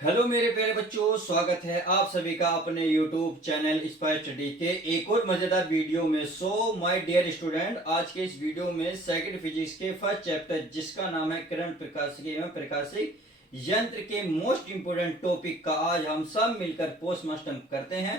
Hello मेरे प्यारे बच्चों, स्वागत है आप सभी का अपने YouTube चैनल इंस्पायर स्टडी के एक और मजेदार वीडियो में। सो माय डियर स्टूडेंट, आज के इस वीडियो में सेकंड फिजिक्स के फर्स्ट चैप्टर जिसका नाम है किरण प्रकाशिकी एवं प्रकाशिक यंत्र के मोस्ट इंपोर्टेंट टॉपिक का आज हम सब मिलकर पोस्टमार्टम करते हैं।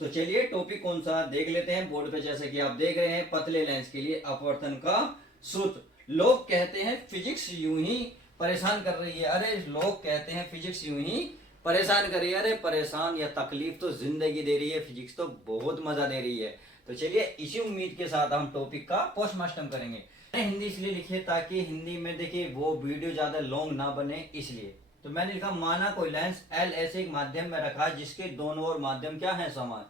तो चलिए टॉपिक कौन सा देख लेते हैं। बोर्ड पे जैसे कि आप देख रहे हैं, पतले लेंस के लिए अपवर्तन का सूत्र। लोग कहते हैं फिजिक्स यूं ही परेशान कर रही है। अरे लोग कहते हैं फिजिक्स यूं ही परेशान कर रही है। अरे परेशान या तकलीफ तो जिंदगी दे रही है, फिजिक्स तो बहुत मजा दे रही है। तो चलिए इसी उम्मीद के साथ हम टॉपिक का पोस्टमार्टम करेंगे। मैंने हिंदी इसलिए लिखी है ताकि हिंदी में देखिए वो वीडियो ज्यादा लॉन्ग ना बने, इसलिए तो मैंने लिखा माना कोई लेंस एल ऐसे एक माध्यम में रखा जिसके दोनों ओर माध्यम क्या है, समान।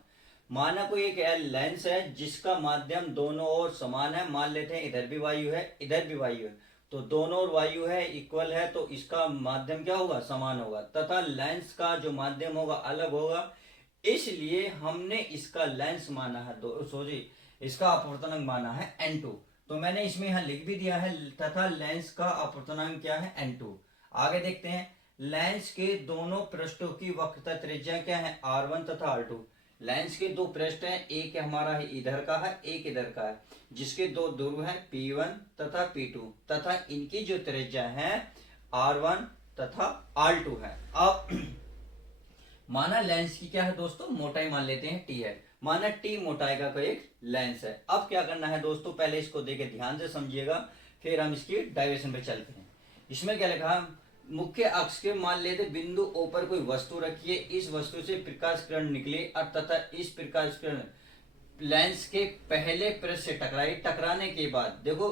माना कोई एक एल लेंस है जिसका माध्यम दोनों ओर समान है। मान लेते हैं इधर भी वायु है इधर भी वायु है, तो दोनों ओर वायु है, इक्वल है, तो इसका माध्यम क्या होगा, समान होगा। तथा लेंस का जो माध्यम होगा अलग होगा, इसलिए हमने इसका लेंस माना है सॉरी इसका अपवर्तनांक माना है n2। तो मैंने इसमें यहां लिख भी दिया है तथा लेंस का अपवर्तनांक क्या है, n2। आगे देखते हैं, लेंस के दोनों पृष्ठों की वक्रता त्रिज्या क्या है, r1 तथा r2। लेंस के दो पृष्ठ हैं, एक हमारा है इधर का है, एक इधर का है, जिसके दो ध्रुव हैं P1 तथा P2 तथा इनकी जो त्रिज्या है R1 तथा R2 है। अब माना लेंस की क्या है दोस्तों, मोटाई मान लेते हैं T है। माना T मोटाई का कोई एक लेंस है। अब क्या करना है दोस्तों, पहले इसको देखे ध्यान से समझिएगा, फिर हम इसकी डायरेक्शन पे चलते हैं। इसमें क्या लिखा, मुख्य अक्ष के मान लेते बिंदु O पर कोई वस्तु रखिए, इस वस्तु से प्रकाश किरण निकले और तथा इस प्रकाश किरण लेंस के पहले पृष्ठ से टकराई। टकराने के बाद देखो,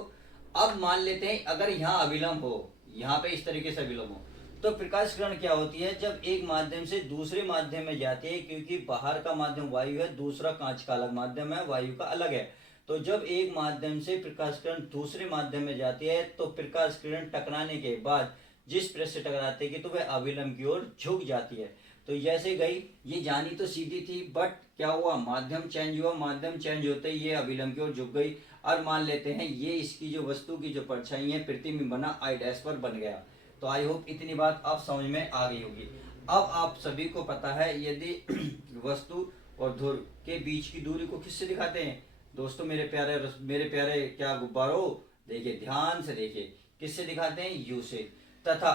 अब मान लेते हैं अगर यहाँ अभिलंब हो, यहाँ पे इस तरीके से अभिलंब हो, तो प्रकाश किरण क्या होती है, जब एक माध्यम से दूसरे माध्यम में जाती है, क्योंकि बाहर का माध्यम वायु है, दूसरा कांच का अलग माध्यम है, वायु का अलग है। तो जब एक माध्यम से प्रकाश किरण दूसरे माध्यम में जाती है, तो प्रकाश किरण टकराने के बाद जिस पृष्ठ से टकराती है तो वह अभिलंब की ओर झुक जाती है। तो जैसे गई, ये जानी तो सीधी थी, बट क्या हुआ, माध्यम चेंज हुआ, माध्यम चेंज होते ही ये अभिलंब की ओर झुक गई। और मान लेते हैं ये इसकी जो वस्तु की जो परछाई है प्रतिबिंब बना आई डैश पर बन गया। तो आई होप इतनी बात आप समझ में आ गई होगी। अब आप सभी को पता है, यदि वस्तु और ध्रुव के बीच की दूरी को किससे दिखाते हैं दोस्तों, मेरे प्यारे क्या गुब्बारों, देखिए ध्यान से देखिए, किससे दिखाते हैं, यू से। तथा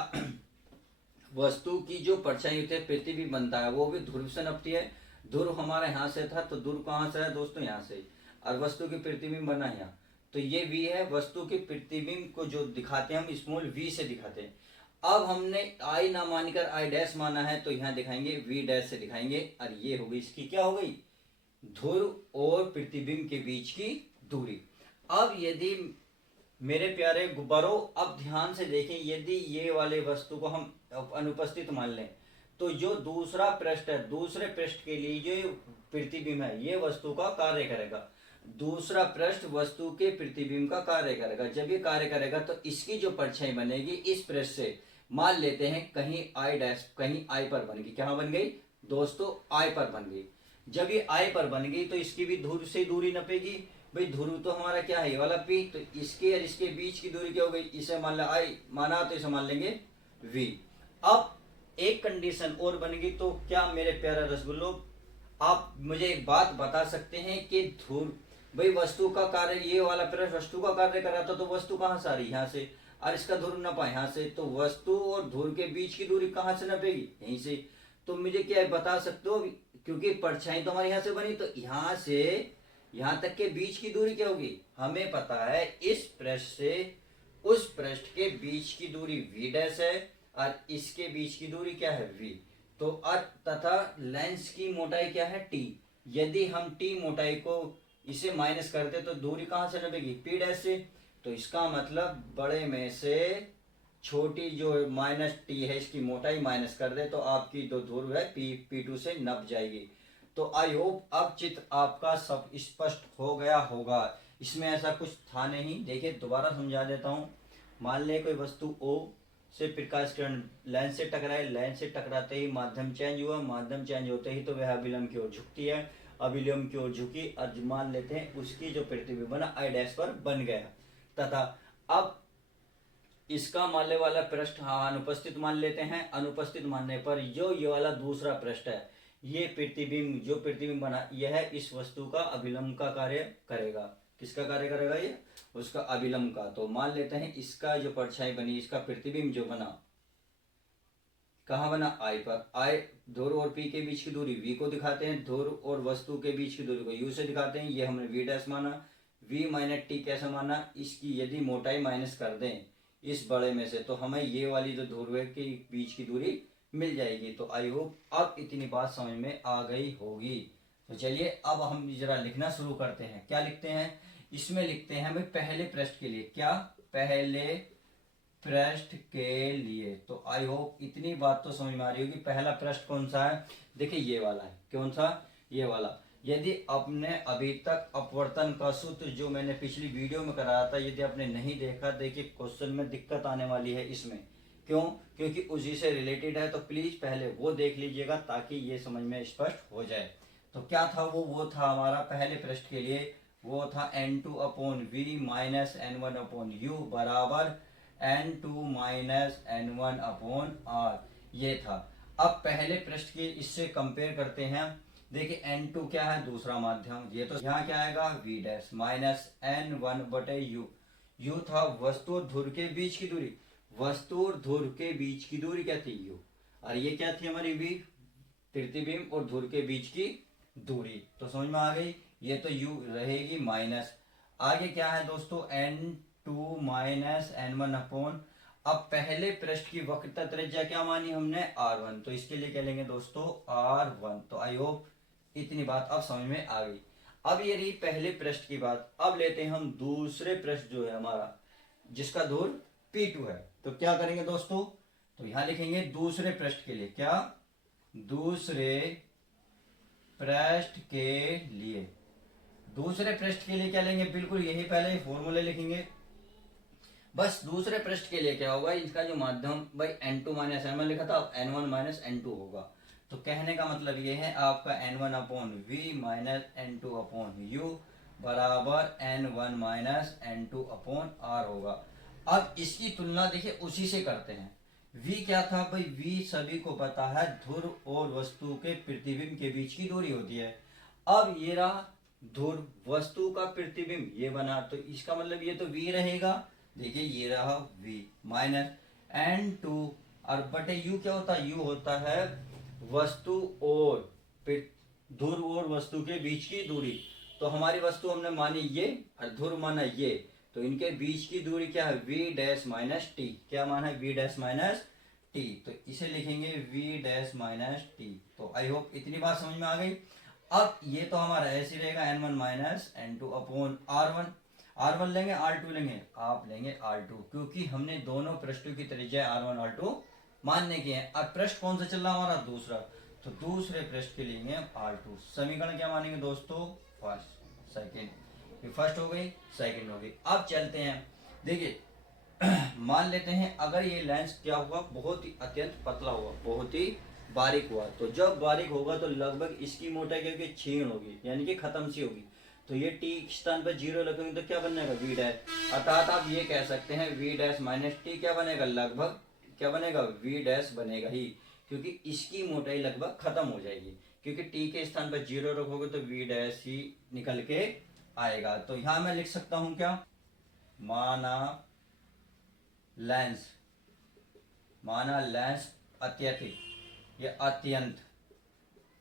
वस्तु की जो परछाई होती है प्रतिबिंब बनता है वो भी ध्रुव से नपती है। ध्रुव हमारे यहाँ से था, तो ध्रुव कहाँ से है दोस्तों, यहाँ से। और वस्तु की प्रतिबिंब बना यहाँ, तो ये v है। वस्तु के प्रतिबिंब को जो दिखाते हैं हम स्मॉल v से दिखाते हैं। अब हमने i ना मानकर i डैश माना है, तो यहाँ दिखाएंगे v डैश से दिखाएंगे। और ये हो गई इसकी क्या हो गई, ध्रुव और प्रतिबिंब के बीच की दूरी। अब यदि मेरे प्यारे गुब्बारों, अब ध्यान से देखें, यदि ये वाले वस्तु को हम अनुपस्थित मान लें, तो जो दूसरा पृष्ठ है, दूसरे पृष्ठ के लिए जो प्रतिबिंब है ये वस्तु का कार्य करेगा। दूसरा पृष्ठ वस्तु के प्रतिबिंब का कार्य करेगा। जब ये कार्य करेगा तो इसकी जो परछाई बनेगी इस पृष्ठ से, मान लेते हैं कहीं आई डैश, कहीं आई पर बन गई। कहाँ बन गई दोस्तों, आई पर बन गई। जब ये आई पर बन गई तो इसकी भी ध्रुव से दूरी नपेगी। भाई ध्रुव तो हमारा क्या है, ये वाला पी, तो इसके और इसके बीच की दूरी क्या हो गई, इसे मान लो आई माना, तो इसे मान लेंगे वी। अब एक कंडीशन और बनेगी, तो क्या मेरे प्यारे रसगुल्लो, आप मुझे एक बात बता सकते हैं कि ध्रुव, भाई वस्तु का कार्य, ये वाला पृष्ठ वस्तु का कार्य कर रहा था, तो वस्तु कहाँ से आ रही, यहाँ से, और इसका ध्रुव नपा यहाँ से, तो वस्तु और ध्रुव के बीच की दूरी कहाँ से नपेगी, यहीं से। तो मुझे क्या बता सकते हो, क्योंकि परछाई तो हमारे यहाँ से बनी, तो यहाँ से यहाँ तक के बीच की दूरी क्या होगी, हमें पता है इस पृष्ठ से उस पृष्ठ के बीच की दूरी v डैश है, और इसके बीच की दूरी क्या है, v। तो तथा लेंस की मोटाई क्या है, t। यदि हम t मोटाई को इसे माइनस करते तो दूरी कहाँ से नपेगी, p डैश से। तो इसका मतलब बड़े में से छोटी जो माइनस t है इसकी मोटाई माइनस कर दे, तो आपकी जो ध्रुव है P2 से नप जाएगी। तो आई होप अब चित्र आपका सब स्पष्ट हो गया होगा। इसमें ऐसा कुछ था नहीं, देखिए दोबारा समझा देता हूँ। मान ले कोई वस्तु O से प्रकाश किरण लेंस से टकराए, लेंस से टकराते ही माध्यम चेंज हुआ, माध्यम चेंज होते ही तो वह अभिलंब की ओर झुकती है, अभिलंब की ओर झुकी, और मान लेते हैं उसकी जो प्रतिबिंब बना आई डैश पर बन गया। तथा अब इसका मानने वाला पृष्ठ हाँ अनुपस्थित मान लेते हैं। अनुपस्थित मानने पर जो ये वाला दूसरा पृष्ठ है, ये प्रतिबिंब जो प्रतिबिंब बना यह इस वस्तु का अभिलंब का कार्य करेगा। किसका कार्य करेगा? ये उसका अभिलंब का। तो मान लेते हैं इसका जो परछाई बनी, इसका प्रतिबिंब जो बना, कहाँ बना? आई पर। आई ध्रुव और पी के बीच की दूरी v को दिखाते हैं, ध्रुव और वस्तु के बीच की दूरी को u से दिखाते हैं। ये हमने v डैश माना। v माइनस टी कैसे माना? इसकी यदि मोटाई माइनस कर दें इस बड़े में से तो हमें ये वाली जो ध्रुव के बीच की दूरी मिल जाएगी। तो आई होप अब इतनी बात समझ में आ गई होगी। तो चलिए अब हम जरा लिखना शुरू करते हैं। क्या लिखते हैं? इसमें लिखते हैं भाई पहले पृष्ठ के लिए। क्या? पहले पृष्ठ के लिए। तो आई होप इतनी बात तो समझ में आ रही होगी। पहला पृष्ठ कौन सा है? देखिए ये वाला है। कौन सा? ये वाला। यदि आपने अभी तक अपवर्तन का सूत्र जो मैंने पिछली वीडियो में कराया था, यदि आपने नहीं देखा, देखिए क्वेश्चन में दिक्कत आने वाली है इसमें। क्यों? क्योंकि उसी से रिलेटेड है। तो प्लीज पहले वो देख लीजिएगा ताकि ये समझ में स्पष्ट हो जाए। तो क्या था वो था हमारा पहले पृष्ठ के लिए, वो था n2 upon v minus n1 upon u बराबर n2 minus n1 upon r। ये था। अब पहले पृष्ठ के इससे कंपेयर करते हैं। देखिए n2 क्या है? दूसरा माध्यम। ये तो यहाँ क्या आएगा? v डैश माइनस n1 बटे u। u था वस्तु और ध्रुव के बीच की दूरी। वस्तु और ध्रुव के बीच की दूरी क्या थी? u। और ये क्या थी हमारी v, प्रतिबिंब और ध्रुव के बीच की दूरी। तो समझ में आ गई। ये तो u रहेगी माइनस। आगे क्या है दोस्तों? n2 minus n1 upon. अब पहले पृष्ठ की वक्रता त्रिज्या क्या मानी हमने? r1। तो इसके लिए क्या लेंगे दोस्तों? r1। तो आई होप इतनी बात अब समझ में आ गई। अब ये रही पहले पृष्ठ की बात। अब लेते हैं हम दूसरे पृष्ठ जो है हमारा, जिसका ध्रुव P2 है। तो क्या करेंगे दोस्तों? तो यहां लिखेंगे दूसरे पृष्ठ के लिए। क्या? दूसरे पृष्ठ के लिए। दूसरे पृष्ठ के लिए क्या लेंगे? बिल्कुल यही पहले फॉर्मूले लिखेंगे। बस दूसरे पृष्ठ के लिए क्या होगा? इसका जो माध्यम भाई n2 माइनस n1 लिखा था, अब n1 माइनस n2 होगा। तो कहने का मतलब ये है आपका n1 upon v minus n2 upon u बराबर n1 minus n2 upon r होगा। अब इसकी तुलना देखिए उसी से करते हैं। v क्या था भाई? v सभी को पता है ध्रुव और वस्तु के प्रतिबिंब के बीच की दूरी होती है। अब ये रहा ध्रुव वस्तु का प्रतिबिंब, ये बना। तो इसका मतलब ये तो v रहेगा। देखिए ये रहा v माइनस n2 और बटे u क्या होता है? u होता है वस्तु और ध्रुव और वस्तु के बीच की दूरी। तो हमारी वस्तु हमने मानी ये और ध्रुव माना ये। तो इनके बीच की दूरी क्या है? v dash minus T. क्या माना है? v dash minus T. तो इसे लिखेंगे v डैश माइनस टी। तो आई होप इतनी बात समझ में आ गई। अब ये तो हमारा ऐसे रहेगा n1 minus n2 upon r1। r1 लेंगे r2 लेंगे? आप लेंगे r2, क्योंकि हमने दोनों पृष्ठों की त्रिज्या r1 r2 मानने की है। अब पृष्ठ कौन सा चल रहा हमारा? दूसरा। तो दूसरे पृष्ठ के लिए r2। समीकरण क्या मानेंगे दोस्तों? First second. ये फर्स्ट हो गई, सेकंड हो गई। अब चलते हैं। देखिए मान लेते हैं अगर ये लेंस क्या हुआ? बहुत ही अत्यंत पतला हुआ, बहुत ही बारीक हुआ। तो जब बारीक होगा तो लगभग इसकी मोटाई क्या होगी? क्षीण होगी, यानी कि खत्म सी होगी। तो ये टी स्थान पर 0 रखेंगे तो क्या बनेगा? v dash. अर्थात आप ये कह सकते हैं v डैश माइनस टी क्या बनेगा? लगभग क्या बनेगा? v डैश बनेगा ही, क्योंकि इसकी मोटाई लगभग खत्म हो जाएगी। क्योंकि टी के स्थान पर 0 रखोगे तो v डैश ही निकल के आएगा। तो यहां मैं लिख सकता हूं क्या? माना लेंस, माना लेंस अत्यधिक या अत्यंत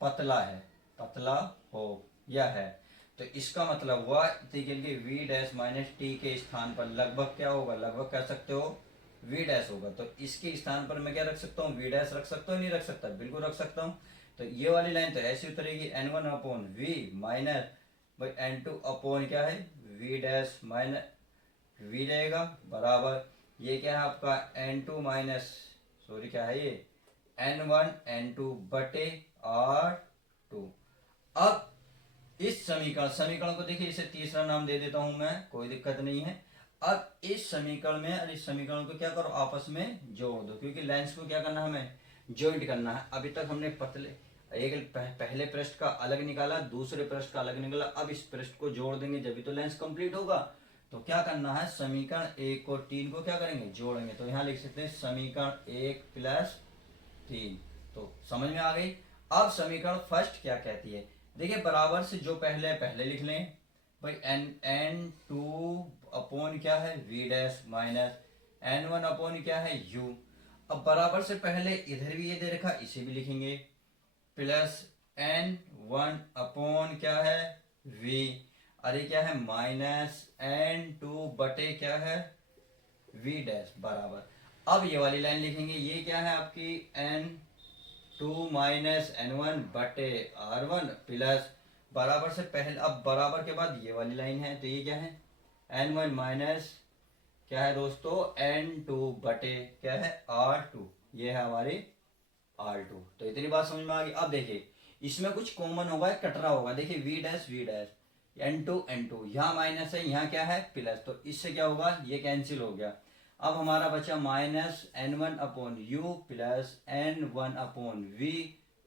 पतला है, पतला हो या है। तो इसका मतलब हुआ कि v डैश माइनस टी के स्थान पर लगभग क्या होगा? लगभग कह सकते हो v डैश होगा। तो इसके स्थान पर मैं क्या रख सकता हूँ? v डैश रख सकता हूँ? नहीं रख सकता? बिल्कुल रख सकता हूँ। तो ये वाली लाइन तो ऐसी उतरेगी n1 upon v minus n2 upon क्या है? v डैश माइनस v रहेगा बराबर ये क्या है आपका? n2 माइनस सॉरी क्या है ये? n1 n2 बटे r2। अब इस समीकरण को देखिए, इसे तीसरा नाम दे देता हूं मैं, कोई दिक्कत नहीं है। अब इस समीकरण में और इस समीकरण को क्या करो? आपस में जोड़ दो, क्योंकि लेंस को क्या करना है? हमें ज्वाइंट करना है। अभी तक हमने पहले पृष्ठ का अलग निकाला, दूसरे पृष्ठ का अलग निकाला। अब इस पृष्ठ को जोड़ देंगे जब भी तो लेंस कंप्लीट होगा। तो क्या करना है, समीकरण 1 और 3 को क्या करेंगे, जोड़ेंगे। तो यहाँ लिख सकते हैं समीकरण 1 प्लस 3। तो समझ में आ गई। अब समीकरण फर्स्ट क्या कहती है, देखिए बराबर से जो पहले पहले लिख लें भाई, एन टू अपॉन क्या है we dash minus n1 upon क्या है u। अब बराबर से पहले इधर भी ये दे रखा, इसे भी लिखेंगे, प्लस n1 अपॉन क्या है v, अरे क्या है माइनस n2 बटे क्या है v डैश बराबर। अब ये वाली लाइन लिखेंगे, ये क्या है आपकी n2 माइनस n1 बटे r1 प्लस बराबर से पहले, अब बराबर के बाद ये वाली लाइन है, तो ये क्या है n1 माइनस क्या है दोस्तों n2 बटे क्या है r2, ये है हमारी r2। तो इतनी बात समझ में आ गई। अब देखिए इसमें कुछ कॉमन होगा, कटरा होगा, देखिए v डैश n2 n2, यहाँ माइनस है, यहाँ क्या है प्लस, तो इससे क्या होगा ये कैंसिल हो गया। अब हमारा बचा minus n1 upon u plus n1 upon v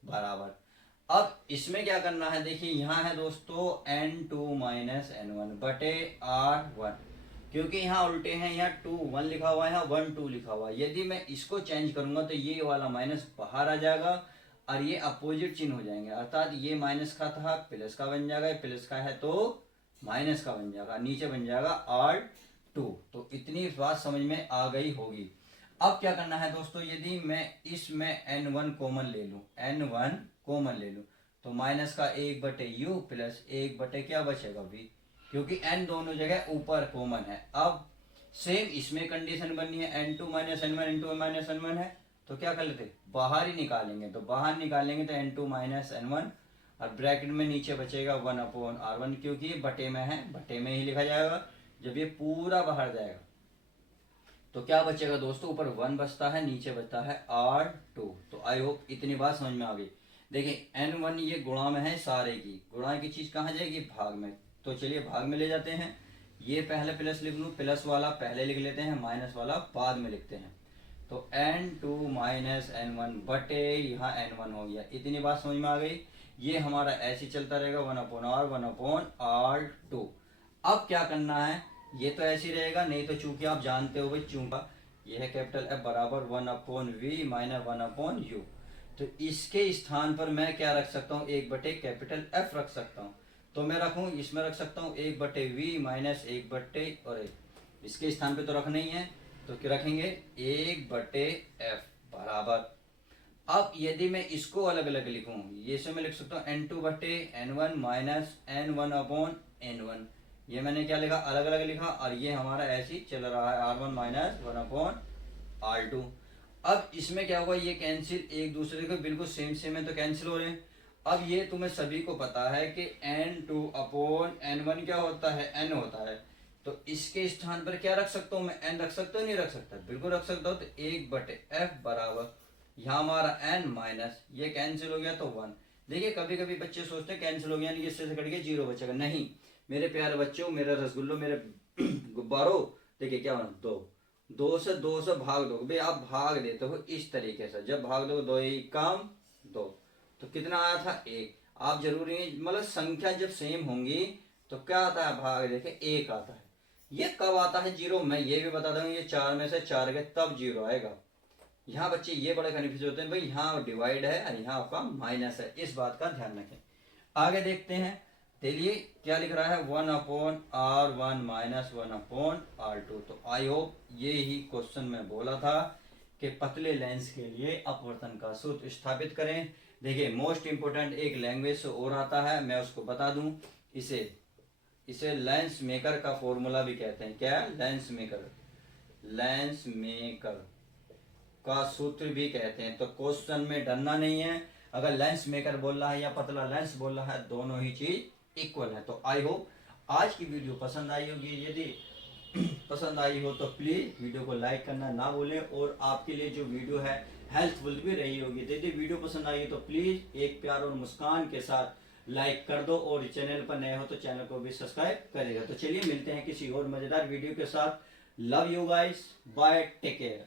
बराबर। अब इसमें क्या करना है, देखिए यहाँ है दोस्तों n2 माइनस n1 बटे r1, क्योंकि यहाँ उल्टे हैं, यहाँ 2 1 लिखा हुआ है, यहाँ 1 2 लिखा हुआ है। यदि मैं इसको चेंज करूंगा तो ये वाला माइनस बाहर आ जाएगा और ये अपोजिट चिन्ह हो जाएंगे, अर्थात ये माइनस का था प्लस का बन जाएगा, प्लस का है तो माइनस का बन जाएगा, नीचे बन जाएगा r2। तो इतनी बात समझ में आ गई होगी। अब क्या करना है दोस्तों, यदि मैं इसमें n1 कॉमन ले लूं, n1 कॉमन ले लूं, तो माइनस का 1 बटे u प्लस 1 बटे क्या बचेगा v, क्योंकि n दोनों जगह ऊपर कॉमन है। अब सेम इसमें कंडीशन बननी है, n2 minus n1 n2 minus n1 है, तो क्या कर लेते बाहर ही निकालेंगे, तो बाहर निकालेंगे तो n2 माइनस n1 और ब्रैकेट में नीचे बचेगा 1 अपॉन r1, क्योंकि ये बटे में है, बटे में ही लिखा जाएगा। जब ये पूरा बाहर जाएगा तो क्या बचेगा दोस्तों, ऊपर 1 बचता है, नीचे बचता है r2। तो आई होप इतनी बात समझ में आ गई। देखिए n1 ये गुणा में है, सारे की गुणा की चीज कहाँ जाएगी, भाग में, तो चलिए भाग में ले जाते हैं। ये पहले प्लस लिख लूँ, प्लस वाला पहले लिख लेते हैं, माइनस वाला बाद में लिखते हैं। तो n2 माइनस n1 बटे यहाँ n1 हो गया। इतनी बात समझ में आ गई। ये हमारा ऐसे चलता रहेगा 1 अपॉन r 1 अपॉन r2। अब क्या करना है, ये तो ऐसे ही रहेगा, नहीं तो चूंकि आप जानते हो भाई चूंका ये है कैपिटल F बराबर 1 upon v minus 1 upon u, तो इसके स्थान पर मैं क्या रख सकता हूँ, 1 बटे कैपिटल F रख सकता हूँ। तो मैं रखूँ, इसमें रख सकता हूँ 1 बटे वी माइनस 1 बटे, और इसके स्थान पे तो रखना ही है, तो क्या रखेंगे 1 बटे F बराबर। अब यदि मैं इसको अलग अलग लिखूँ, ये से मैं लिख सकता हूँ n2 बटे n1 minus n1 upon n1, ये मैंने क्या लिखा अलग अलग लिखा, और ये हमारा ऐसे ही चल रहा है r1 माइनस 1 अपॉन r2। अब इसमें क्या होगा, ये कैंसिल एक दूसरे को बिल्कुल सेम सेम है तो कैंसिल हो रहे हैं। अब ये तुम्हें सभी को पता है कि n2 अपॉन n1 क्या होता है, n होता है, तो इसके स्थान पर क्या रख सकता हूँ मैं, n रख सकता हूँ नहीं रख सकता, बिल्कुल रख सकता हूँ। तो 1 बटे F बराबर यहाँ हमारा n माइनस ये कैंसिल हो गया तो 1। देखिए कभी कभी बच्चे सोचते हैं कैंसिल हो गया यानी इससे से कट के 0 बचेगा, नहीं मेरे प्यारे बच्चों, मेरे रसगुल्लो, मेरे गुब्बारों, देखिए क्या होना, 2 से 2 से भाग दो भाई, आप भाग देते हो इस तरीके से, जब भाग दो 2 1 कम 2, तो कितना आया था 1। आप जरूरी है मतलब संख्या जब सेम होंगी तो क्या आता है भाग, देखे 1 आता है। ये कब आता है 0, मैं ये भी बता दूंगा, ये 4 में से 4 गए तब 0 आएगा। यहाँ बच्चे ये बड़े कन्फ्यूज होते हैं भाई, यहाँ डिवाइड है और यहाँ आपका माइनस है, इस बात का ध्यान रखें। आगे देखते हैं, चलिए क्या लिख रहा है 1 upon r1 minus 1 upon r2। तो आई होप ये ही क्वेश्चन में बोला था कि पतले लेंस के लिए अपवर्तन का सूत्र स्थापित करें। देखिए मोस्ट इंपोर्टेंट एक लैंग्वेज से और आता है, मैं उसको बता दूं, इसे लेंस मेकर का फॉर्मूला भी कहते हैं। क्या, लेंस मेकर का सूत्र भी कहते हैं। तो क्वेश्चन में डरना नहीं है, अगर लेंस मेकर बोल रहा है या पतला लेंस बोल रहा है, दोनों ही चीज इक्वल है। तो आई होप आज की वीडियो पसंद आई होगी, यदि पसंद आई हो तो प्लीज वीडियो को लाइक करना ना भूलें, और आपके लिए जो वीडियो है हेल्पफुल भी रही होगी। यदि वीडियो पसंद आई तो प्लीज एक प्यार और मुस्कान के साथ लाइक कर दो, और चैनल पर नए हो तो चैनल को भी सब्सक्राइब करेगा। तो चलिए मिलते हैं किसी और मजेदार वीडियो के साथ। Love you guys, bye, take care.